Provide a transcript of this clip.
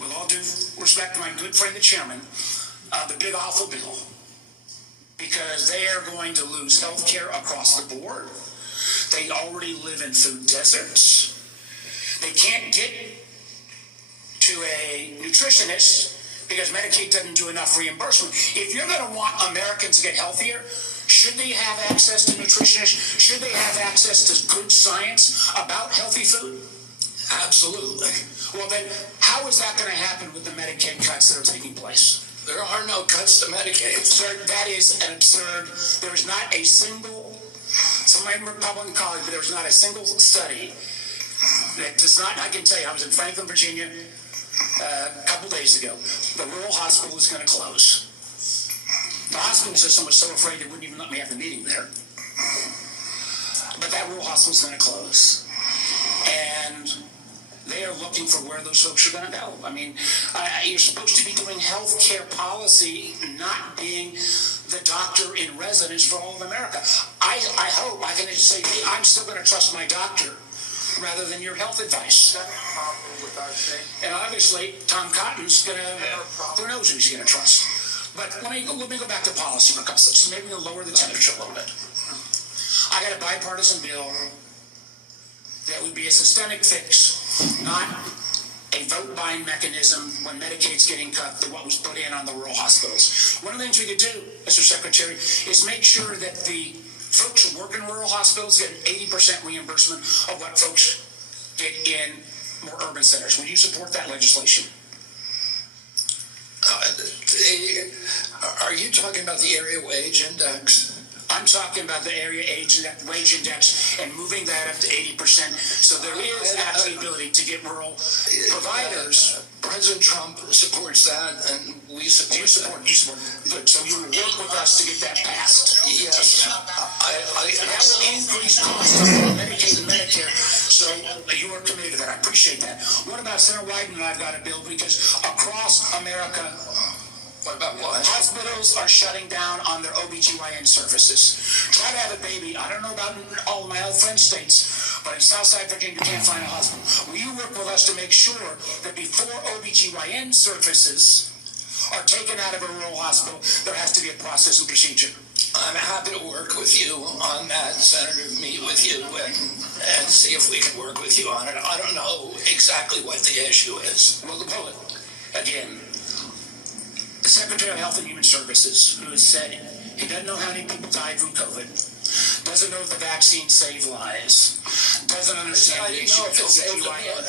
with all due respect to my good friend the chairman, the big awful bill, because they are going to lose health care across the board. They already live in food deserts. They can't get to a nutritionist because Medicaid doesn't do enough reimbursement. If you're going to want Americans to get healthier, should they have access to nutritionists? Should they have access to good science about healthy food? Absolutely. Well, then, how is that going to happen with the Medicaid cuts that are taking place? There are no cuts to Medicaid. Sir, that is an absurd. There is not a single, some of my Republican colleagues, but there's not a single study that does not, I can tell you, I was in Franklin, Virginia a couple days ago. The rural hospital is going to close. The hospital system was so afraid they wouldn't even let me have the meeting there. But that rural hospital is going to close. And they are looking for where those folks are going to go. I mean, you're supposed to be doing health care policy, not being the doctor in residence for all of America. I hope I can just say, hey, I'm still going to trust my doctor rather than your health advice. And obviously, Tom Cotton's going to, who knows who he's going to trust. But let me go back to policy for a couple, so maybe we'll lower the temperature a little bit. I got a bipartisan bill that would be a systemic fix, not a vote-buying mechanism when Medicaid's getting cut than what was put in on the rural hospitals. One of the things we could do, Mr. Secretary, is make sure that the folks who work in rural hospitals get an 80% reimbursement of what folks get in more urban centers. Would you support that legislation? Are you talking about the area wage index? I'm talking about the area wage index and moving that up to 80%. So there is actually ability to get rural providers. President Trump supports that, and we support. You support. Good. So you will work with us to get that passed. Yes. That will increase costs of Medicaid and Medicare. So you are committed to that. I appreciate that. What about Senator Wyden and I've got a bill because across America, what about what? Hospitals are shutting down on their OBGYN services. Try to have a baby. I don't know about all of my other friend states, but in Southside Virginia, you can't find a hospital. Will you work with us to make sure that before OBGYN services are taken out of a rural hospital, there has to be a process and procedure? I'm happy to work with you on that, Senator, meet with you and see if we can work with you on it. I don't know exactly what the issue is. Well, again, the Secretary of Health and Human Services, who has said he doesn't know how many people died from COVID, doesn't know if the vaccine saved lives, doesn't understand the issue of OBGYN.